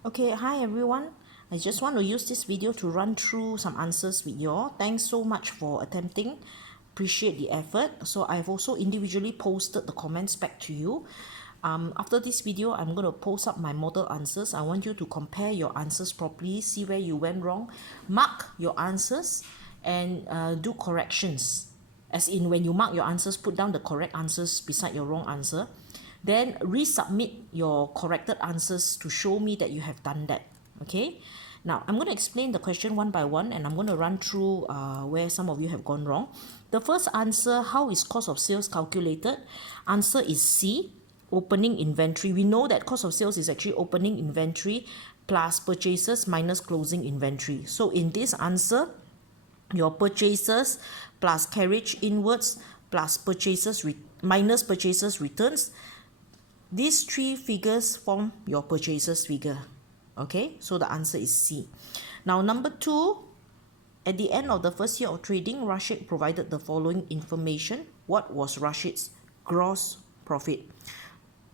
Okay, hi everyone. I just want to use this video to run through some answers with you all. Thanks so much for attempting. Appreciate the effort. So I've also individually posted the comments back to you. After this video, I'm going to post up my model answers. I want you to compare your answers properly, see where you went wrong, mark your answers, and do corrections. As in, when you mark your answers, put down the correct answers beside your wrong answer. Then resubmit your corrected answers to show me that you have done that. Okay. Now, I'm going to explain the question one by one, and I'm going to run through where some of you have gone wrong. The first answer, how is cost of sales calculated? Answer is C, opening inventory. We know that cost of sales is actually opening inventory plus purchases minus closing inventory. So in this answer, your purchases plus carriage inwards plus purchases minus purchases returns, these three figures form your purchases figure. Okay, so the answer is C. Now, number two, at the end of the first year of trading, Rashid provided the following information. What was Rashid's gross profit?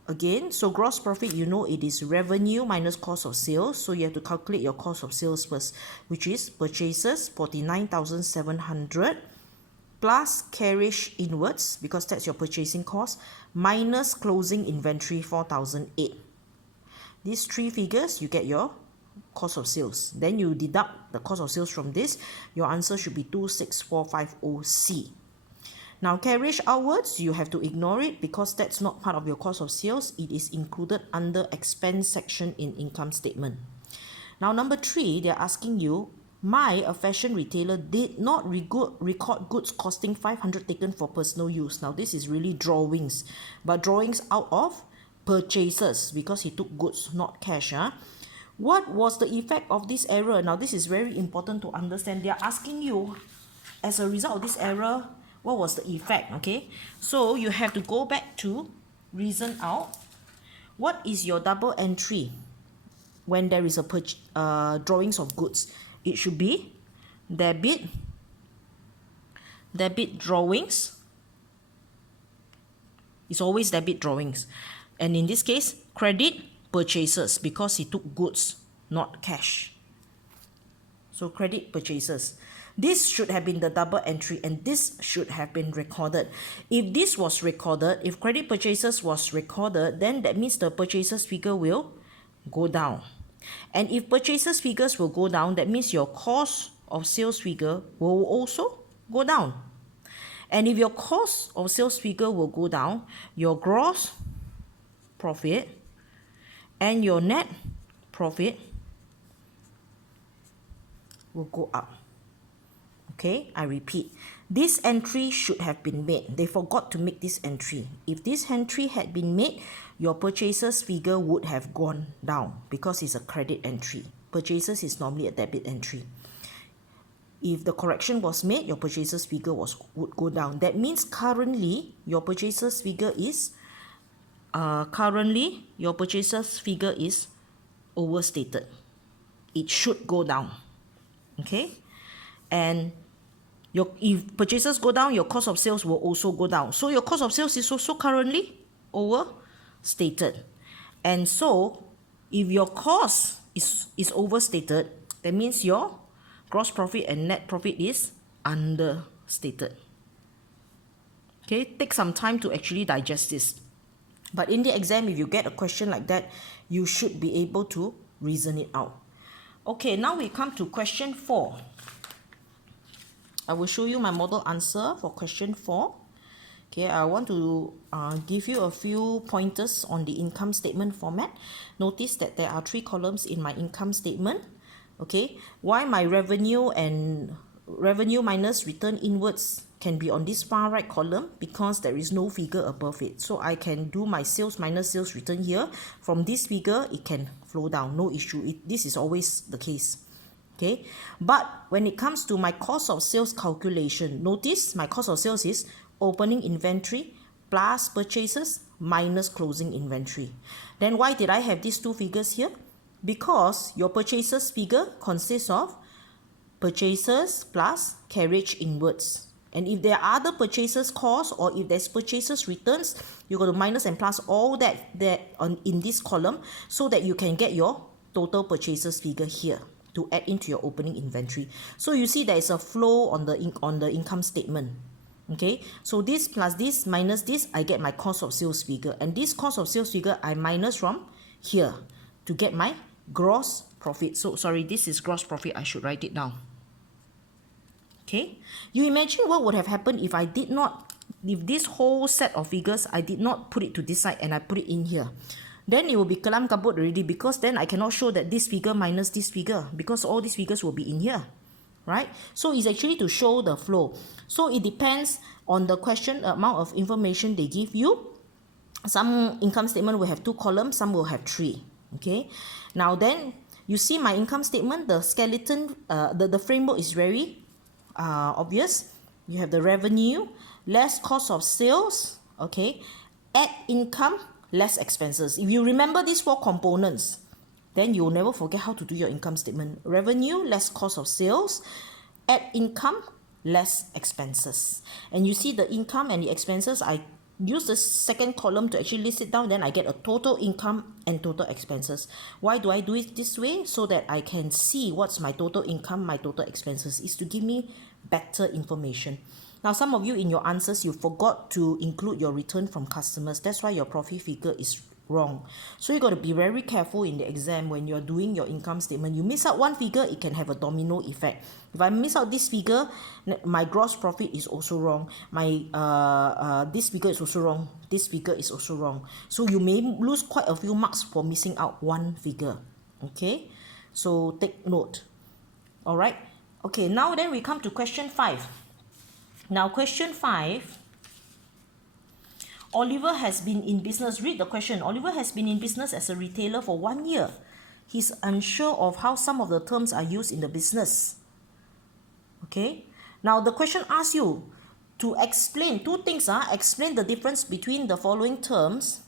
Again, so gross profit, you know it is revenue minus cost of sales. So you have to calculate your cost of sales first, which is purchases 49,700 plus carriage inwards, because that's your purchasing cost, minus closing inventory 4,008. These three figures, you get your cost of sales. Then you deduct the cost of sales from this. Your answer should be 26450C. Now, carriage outwards, you have to ignore it because that's not part of your cost of sales. It is included under expense section in income statement. Now, number three, they're asking you, a fashion retailer, did not record goods costing 500 taken for personal use. Now, this is really drawings, but drawings out of purchases because he took goods, not cash. What was the effect of this error? Now, this is very important to understand. They are asking you, as a result of this error, what was the effect? Okay, so you have to go back to reason out. What is your double entry when there is a drawings of goods? It should be debit drawings. It's always debit drawings. And in this case, credit purchases because he took goods, not cash. So credit purchases. This should have been the double entry and this should have been recorded. If this was recorded, if credit purchases was recorded, then that means the purchases figure will go down. And if purchases figures will go down, that means your cost of sales figure will also go down. And if your cost of sales figure will go down, your gross profit and your net profit will go up. Okay, I repeat, this entry should have been made. They forgot to make this entry. If this entry had been made, your purchases figure would have gone down because it's a credit entry. Purchases is normally a debit entry. If the correction was made, your purchases figure would go down. That means currently your purchases figure is overstated. It should go down. Okay, and if purchases go down, your cost of sales will also go down. So your cost of sales is also currently overstated. And so if your cost is overstated, that means your gross profit and net profit is understated. Okay, take some time to actually digest this. But in the exam, if you get a question like that, you should be able to reason it out. Okay, now we come to question 4. I will show you my model answer for question 4. Okay, I want to give you a few pointers on the income statement format. Notice that there are 3 columns in my income statement. Okay, why my revenue and revenue minus return inwards can be on this far right column? Because there is no figure above it. So I can do my sales minus sales return here. From this figure, it can flow down, no issue. This is always the case. Okay, but when it comes to my cost of sales calculation, notice my cost of sales is opening inventory plus purchases minus closing inventory. Then why did I have these 2 figures here? Because your purchases figure consists of purchases plus carriage inwards. And if there are other purchases costs or if there's purchases returns, you're going to minus and plus all that in this column so that you can get your total purchases figure here to add into your opening inventory. So you see there is a flow on the income statement. Okay, so this plus this minus this, I get my cost of sales figure, and this cost of sales figure I minus from here to get my gross profit. So sorry, this is gross profit, I should write it down. Okay, you imagine what would have happened if I did not, if this whole set of figures I did not put it to this side and I put it in here. Then it will be kelam kabut already, because then I cannot show that this figure minus this figure, because all these figures will be in here, right? So it's actually to show the flow. So it depends on the question amount of information they give you. Some income statement will have 2 columns, some will have 3. Okay, now then you see my income statement, the skeleton, the framework is very obvious. You have the revenue, less cost of sales, okay, add income, less expenses. If you remember these 4 components, then you'll never forget how to do your income statement. Revenue, less cost of sales, add income, less expenses. And you see the income and the expenses, I use the second column to actually list it down, then I get a total income and total expenses. Why do I do it this way? So that I can see what's my total income, my total expenses, is to give me better information. Now, some of you in your answers, you forgot to include your return from customers. That's why your profit figure is wrong. So you got to be very careful in the exam when you're doing your income statement. You miss out one figure, it can have a domino effect. If I miss out this figure, my gross profit is also wrong. My this figure is also wrong. This figure is also wrong. So you may lose quite a few marks for missing out one figure. Okay, so take note. All right. Okay, now then we come to question 5. Now question 5, Oliver has been in business. Read the question. Oliver has been in business as a retailer for 1 year. He's unsure of how some of the terms are used in the business. Okay. Now the question asks you to explain 2 things. Explain the difference between the following terms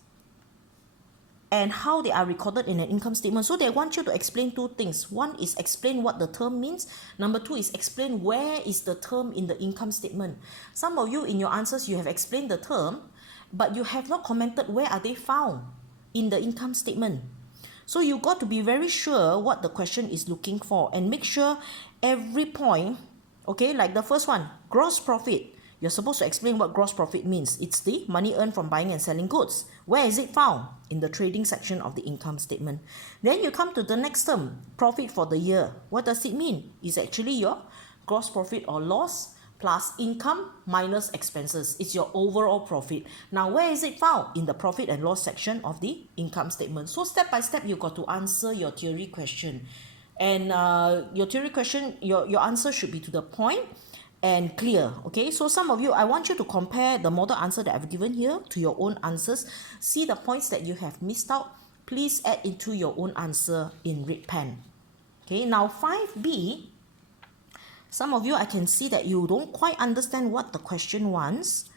and how they are recorded in an income statement. So they want you to explain 2 things. One is explain what the term means. Number 2 is explain where is the term in the income statement. Some of you in your answers, you have explained the term, but you have not commented where are they found in the income statement. So you got to be very sure what the question is looking for, and make sure every point, okay, like the first one, gross profit. You're supposed to explain what gross profit means. It's the money earned from buying and selling goods. Where is it found? In the trading section of the income statement. Then you come to the next term, profit for the year. What does it mean? It's actually your gross profit or loss plus income minus expenses. It's your overall profit. Now, where is it found? In the profit and loss section of the income statement. So step by step, you got to answer your theory question. And your theory question, your answer should be to the point and clear. Okay, so some of you, I want you to compare the model answer that I've given here to your own answers. See the points that you have missed out. Please add into your own answer in red pen. Okay, now 5B, some of you, I can see that you don't quite understand what the question wants.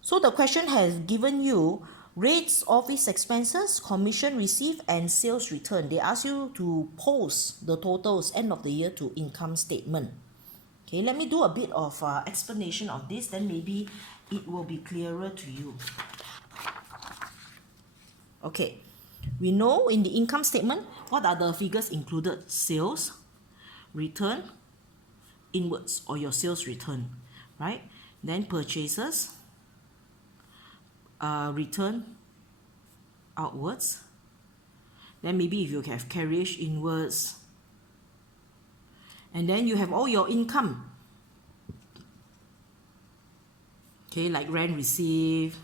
So the question has given you rates, office expenses, commission received, and sales return. They ask you to post the totals end of the year to income statement. Okay, let me do a bit of explanation of this, then maybe it will be clearer to you. Okay, we know in the income statement, what are the figures included? Sales, return, inwards, or your sales return, right? Then purchases, return outwards. Then maybe if you have carriage inwards, and then you have all your income. Okay, like rent received,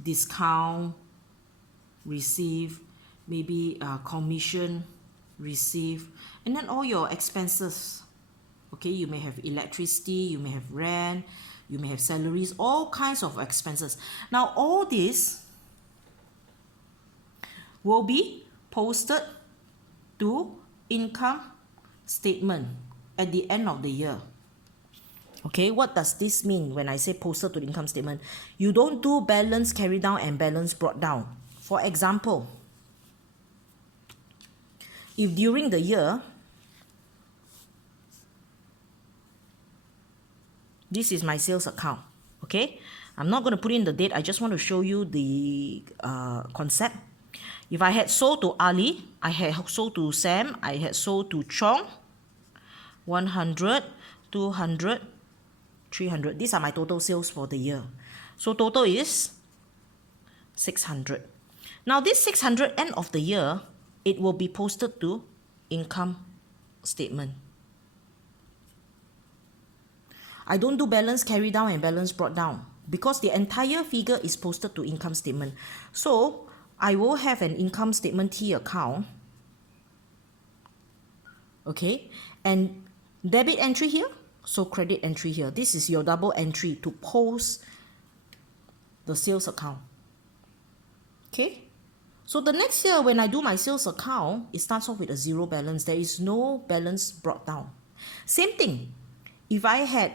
discount received, maybe commission received, and then all your expenses. Okay, you may have electricity, you may have rent, you may have salaries, all kinds of expenses. Now, all this will be posted to income statement at the end of the year. Okay, what does this mean when I say posted to the income statement? You don't do balance carried down and balance brought down. For example, if during the year, this is my sales account, okay? I'm not going to put in the date. I just want to show you the concept. If I had sold to Ali, I had sold to Sam, I had sold to Chong, 100, 200, 300. These are my total sales for the year. So total is 600. Now this 600 end of the year, it will be posted to income statement. I don't do balance carry down and balance brought down because the entire figure is posted to income statement. So I will have an income statement T account. Okay, and debit entry here, so credit entry here. This is your double entry to post the sales account. Okay, so the next year when I do my sales account, it starts off with a zero balance. There is no balance brought down. Same thing, if I had,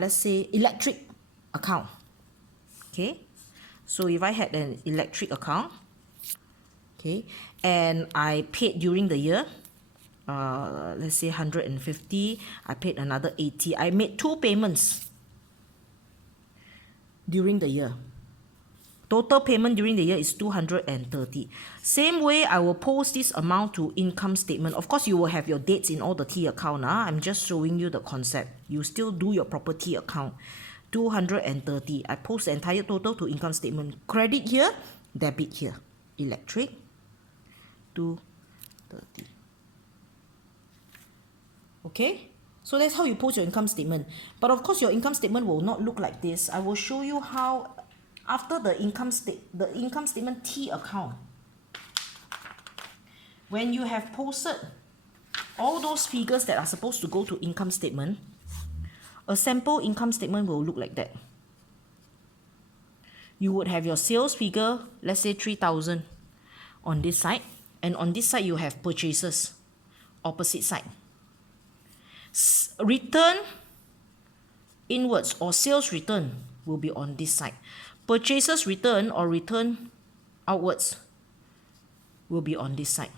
let's say, electric account. Okay, so if I had an electric account, okay, and I paid during the year, let's say 150, I paid another 80. I made 2 payments during the year. Total payment during the year is 230. Same way, I will post this amount to income statement. Of course, you will have your dates in all the T account. I'm just showing you the concept. You still do your property account. 230. I post the entire total to income statement. Credit here, debit here. Electric, 230. Okay? So that's how you post your income statement. But of course, your income statement will not look like this. I will show you how after the income statement T account, when you have posted all those figures that are supposed to go to income statement, a sample income statement will look like that. You would have your sales figure, let's say 3,000 on this side, and on this side you have purchases, opposite side. Return inwards or sales return will be on this side. Purchases return or return outwards will be on this side.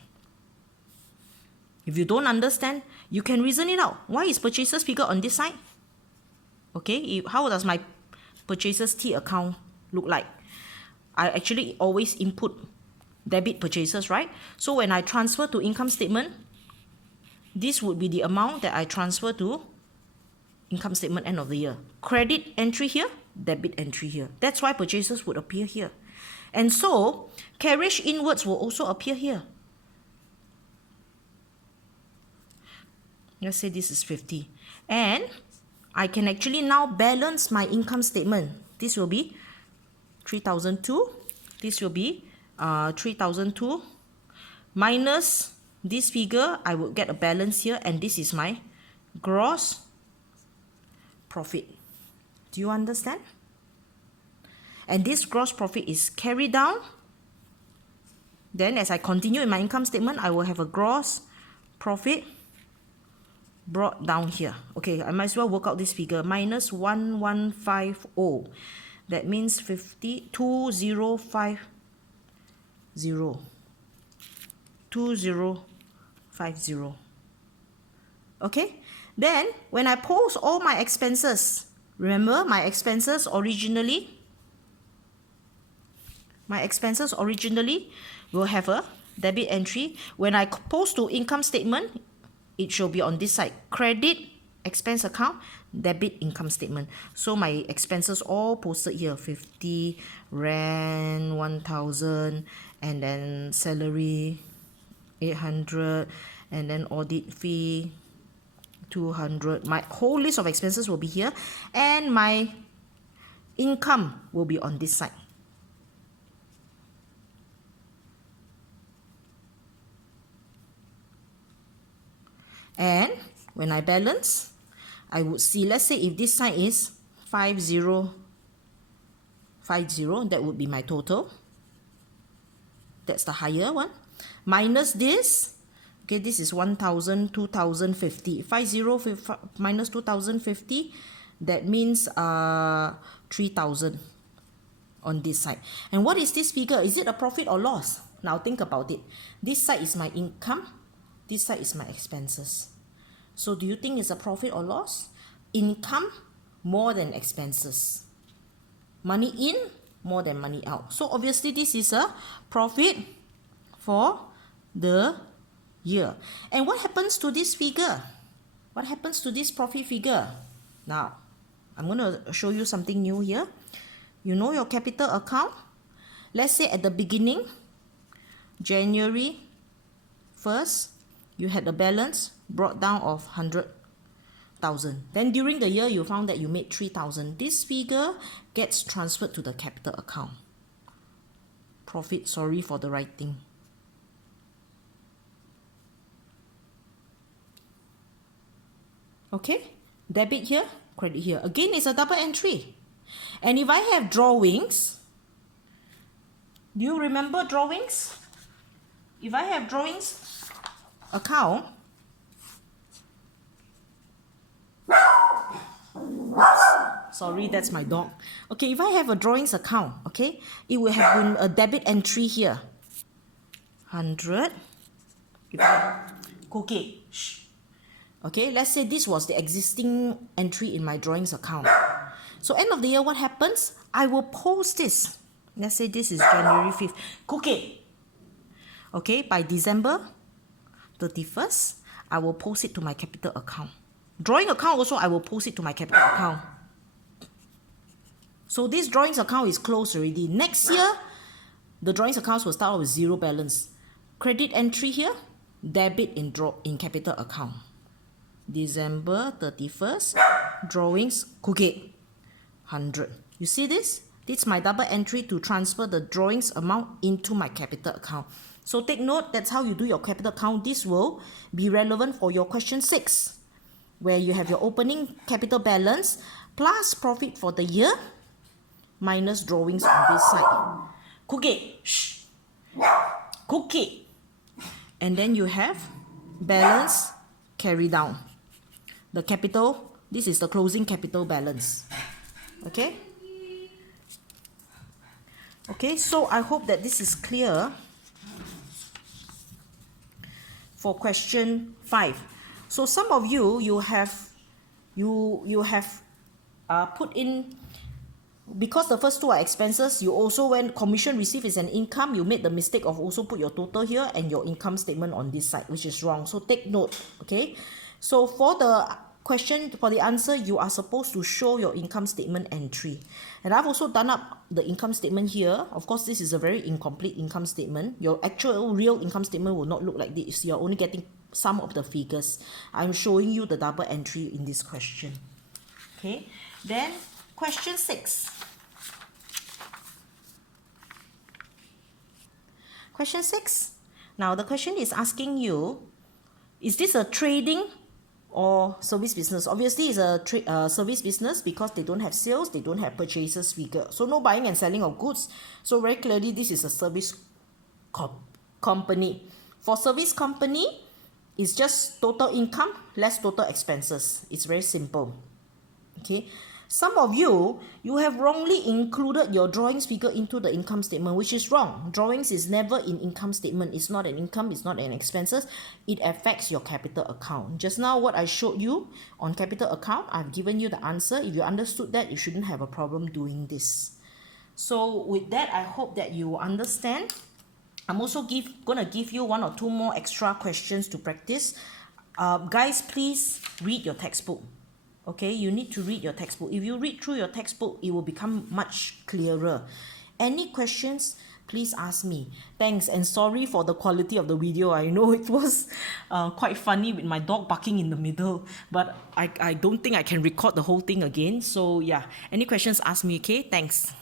If you don't understand, you can reason it out. Why is purchases figure on this side? Okay, how does my purchases T account look like? I actually always input debit purchases, right? So when I transfer to income statement, this would be the amount that I transfer to income statement end of the year. Credit entry here, debit entry here. That's why purchases would appear here. And so, carriage inwards will also appear here. Let's say this is 50. And I can actually now balance my income statement. This will be 3,002. This will be 3,002 minus this figure. I would get a balance here, and this is my gross profit. Do you understand? And this gross profit is carried down. Then as I continue in my income statement, I will have a gross profit brought down here. Okay, I might as well work out this figure. Minus 1150. That means 2050. 2050. Okay, then when I post all my expenses, remember my expenses originally will have a debit entry. When I post to income statement, it should be on this side. Credit expense account, debit income statement. So my expenses all posted here. 50, rent 1,000, and then salary 800, and then audit fee 200. My whole list of expenses will be here, and my income will be on this side. And when I balance, I would see, let's say if this side is 5050, that would be my total. That's the higher one. Minus this, okay, this is 1,000, 2,050. 50 minus 2,050, that means 3,000 on this side. And what is this figure? Is it a profit or loss? Now think about it. This side is my income. This side is my expenses. So do you think it's a profit or loss? Income more than expenses. Money in more than money out. So obviously this is a profit for the year. And what happens to this figure? What happens to this profit figure? Now, I'm going to show you something new here. You know your capital account? Let's say at the beginning, January 1st, you had a balance brought down of 100,000. Then during the year, you found that you made 3,000. This figure gets transferred to the capital account. Profit, sorry for the writing. Okay, debit here, credit here. Again, it's a double entry. And if I have drawings, do you remember drawings? If I have drawings account, sorry, that's my dog. Okay, if I have a drawings account, okay, it will have been a debit entry here. 100. Okay, shh. Okay, let's say this was the existing entry in my drawings account. So end of the year, what happens? I will post this. Let's say this is January 5th. Cookie. Okay, by December 31st, I will post it to my capital account. Drawing account also, I will post it to my capital account. So this drawings account is closed already. Next year, the drawings accounts will start with zero balance. Credit entry here, debit in capital account. December 31st, drawings, cookie, 100. You see this? This is my double entry to transfer the drawings amount into my capital account. So take note, that's how you do your capital account. This will be relevant for your question 6, where you have your opening capital balance plus profit for the year minus drawings on this side. Cookie, shh. Cookie. And then you have balance carry down. The capital, this is the closing capital balance. Okay? Okay, so I hope that this is clear for question 5. So some of you, you have put in, because the first two are expenses, you also, when commission received is an income, you made the mistake of also put your total here and your income statement on this side, which is wrong. So take note, okay? So for the question, for the answer, you are supposed to show your income statement entry. And I've also done up the income statement here. Of course, this is a very incomplete income statement. Your actual real income statement will not look like this. You're only getting some of the figures. I'm showing you the double entry in this question. Okay, then question 6. Question 6. Now the question is asking you, is this a trading or service business? Obviously, it's a service business because they don't have sales, they don't have purchases figure. So no buying and selling of goods. So very clearly, this is a service company. For service company, it's just total income less total expenses. It's very simple. Okay. Some of you have wrongly included your drawings figure into the income statement, which is wrong. Drawings is never in income statement. It's not an income, it's not an expenses. It affects your capital account. Just now what I showed you on capital account, I've given you the answer. If you understood that, you shouldn't have a problem doing this. So with that, I hope that you understand. I'm also gonna give you 1 or 2 more extra questions to practice. Guys, please read your textbook. Okay, you need to read your textbook. If you read through your textbook, it will become much clearer. Any questions, please ask me. Thanks, and sorry for the quality of the video. I know it was quite funny with my dog barking in the middle, but I don't think I can record the whole thing again. So yeah, any questions, ask me, okay? Thanks.